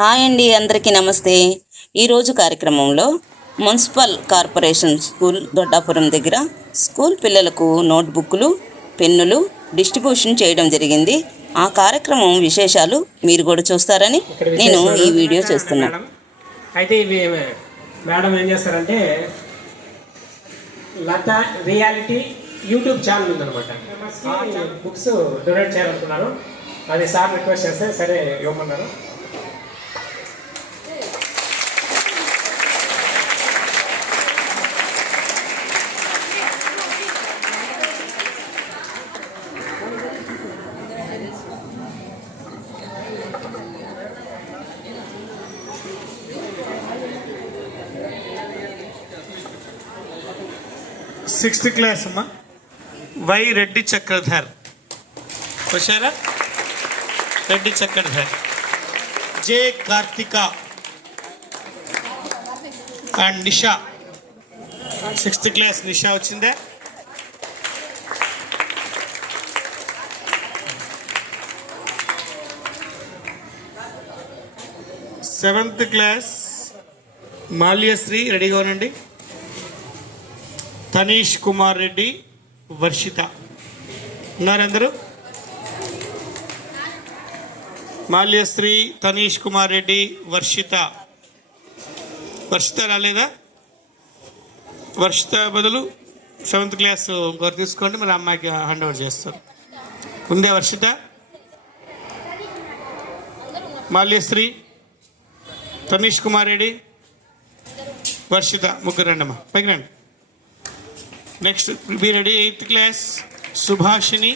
Hi అండి, అందరికీ నమస్తే. ఈరోజు కార్యక్రమంలో మున్సిపల్ కార్పొరేషన్ స్కూల్ దొడ్డాపురం దగ్గర స్కూల్ పిల్లలకు నోట్బుక్లు, పెన్నులు డిస్ట్రిబ్యూషన్ చేయడం జరిగింది. ఆ కార్యక్రమం విశేషాలు మీరు కూడా చూస్తారని నేను ఈ వీడియో చేస్తున్నాను. అయితే ఇవి మేడం ఏం చేస్తారంటే లతా రియాలిటీ యూట్యూబ్ ఛానల్ ఉందన్నమాట. బుక్స్ డొనేట్ చేయాలనుకున్నారు. అది సార్ రిక్వెస్ట్ చేస్తే సరే ఇవ్వమన్నారు. సిక్స్త్ క్లాస్ అమ్మా, వై రెడ్డి చక్రధర్ వచ్చారా? Reddy Chakradhar. J Karthika and Nisha. Sixth class Nisha వచ్చిందే. సెవెంత్ క్లాస్ మాల్యశ్రీ రెడీగా ఉండండి. తనీష్ కుమార్ రెడ్డి, వర్షిత ఉన్నారందరూ? మాల్యశ్రీ, తనీష్ కుమార్ రెడ్డి, వర్షిత. వర్షిత రాలేదా? వర్షిత బదులు సెవెంత్ క్లాస్ ఇంకొకరు తీసుకోండి, మరి అమ్మాయికి హ్యాండ్ ఓవర్ చేస్తారు. ఉందే వర్షిత? మాల్యశ్రీ, తనీష్ కుమార్ రెడ్డి, వర్షిత ముగ్గురు రండి అమ్మా, పైకి రండి. Next be ready. Eighth class Subhashini,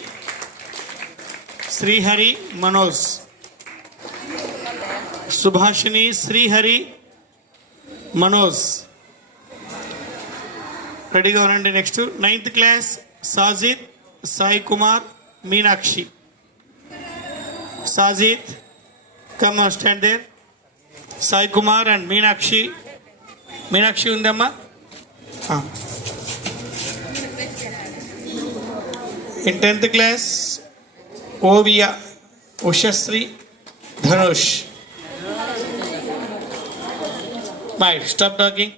Srihari, Manoj. Subhashini, Srihari, Manoj రెడీగా ఉండండి. Next ninth class Sajid, Sai Kumar, Meenakshi. Sajid come stand there. Sai Kumar and Meenakshi. Meenakshi ఉందమ్మా? In 10th class, Ovia, Ushasri, Dhanush. Mike, stop talking.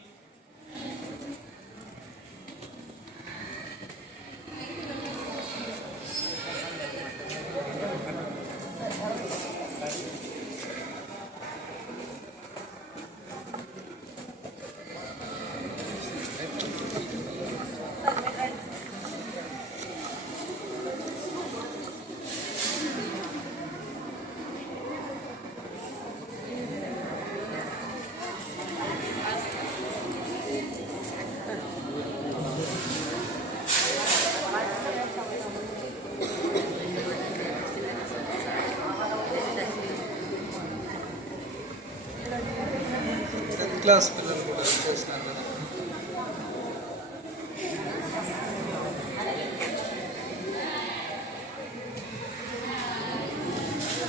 Class పిల్లలు కూడా చేస్తున్నారు కదా.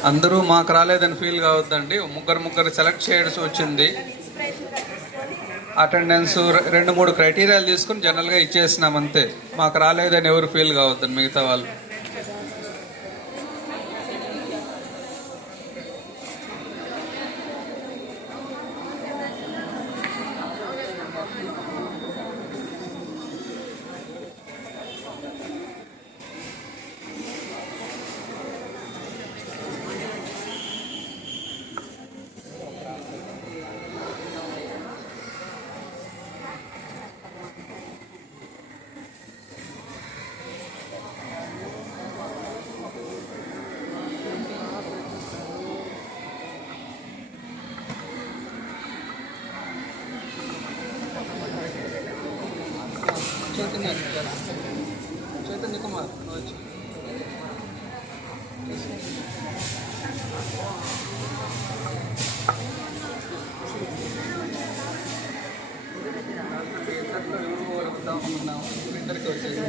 అందరూ మాకు రాలేదని ఫీల్ కావద్దండి. ముగ్గురు సెలెక్ట్ చేయాల్సి వచ్చింది. అటెండెన్స్ 2-3 క్రైటీరియాలు తీసుకుని జనరల్గా ఇచ్చేసినాం అంతే. మాకు రాలేదని ఎవరు ఫీల్ కావద్దండి మిగతా వాళ్ళు. చైతన్య కుమార్ వచ్చి ఇద్దరికి వచ్చేసి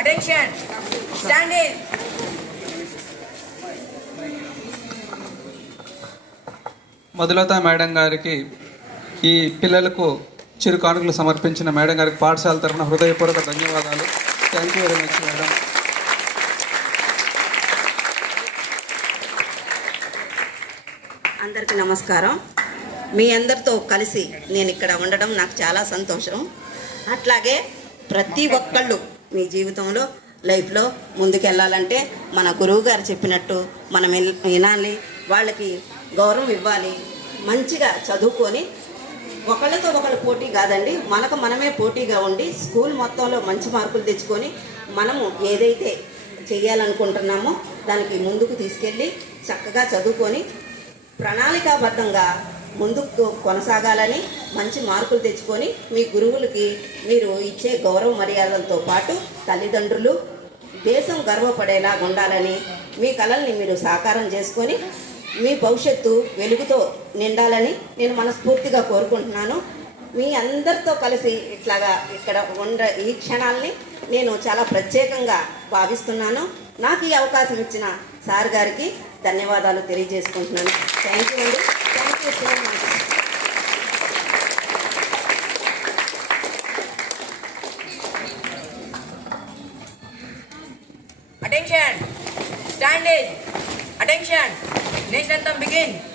Attention! Stand in! Madhulatha madam గారికి, ఈ పిల్లలకు చిరు కానుకలు సమర్పించిన మేడం గారికి పాఠశాల తరఫున హృదయపూర్వక ధన్యవాదాలు. Thank you very much madam. అందరికీ నమస్కారం. మీ అందరితో కలిసి నేను ఇక్కడ ఉండడం నాకు చాలా సంతోషం. అట్లాగే ప్రతి ఒక్కళ్ళు మీ జీవితంలో లైఫ్లో ముందుకెళ్ళాలంటే మన గురువు గారు చెప్పినట్టు మనం వినాలి, వాళ్ళకి గౌరవం ఇవ్వాలి, మంచిగా చదువుకొని ఒకళ్ళతో ఒకళ్ళు పోటీ కాదండి, మనకు మనమే పోటీగా ఉండి స్కూల్ మొత్తంలో మంచి మార్కులు తెచ్చుకొని మనము ఏదైతే చెయ్యాలనుకుంటున్నామో దానికి ముందుకు తీసుకెళ్ళి చక్కగా చదువుకొని ప్రణాళికాబద్ధంగా ముందుకు కొనసాగాలని, మంచి మార్కులు తెచ్చుకొని మీ గురువులకి మీరు ఇచ్చే గౌరవ మర్యాదలతో పాటు తల్లిదండ్రులు దేశం గర్వపడేలా ఉండాలని, మీ కలల్ని మీరు సాకారం చేసుకొని మీ భవిష్యత్తు వెలుగుతో నిండాలని నేను మనస్ఫూర్తిగా కోరుకుంటున్నాను. మీ అందరితో కలిసి ఇట్లాగా ఇక్కడ ఉండ ఈ క్షణాలని నేను చాలా ప్రత్యేకంగా భావిస్తున్నాను. నాకు ఈ అవకాశం ఇచ్చిన సార్ గారికి ధన్యవాదాలు తెలియజేసుకుంటున్నాను. థ్యాంక్ యూ అండి. Thank you so much. Attention! Standing! Attention! Next anthem begin.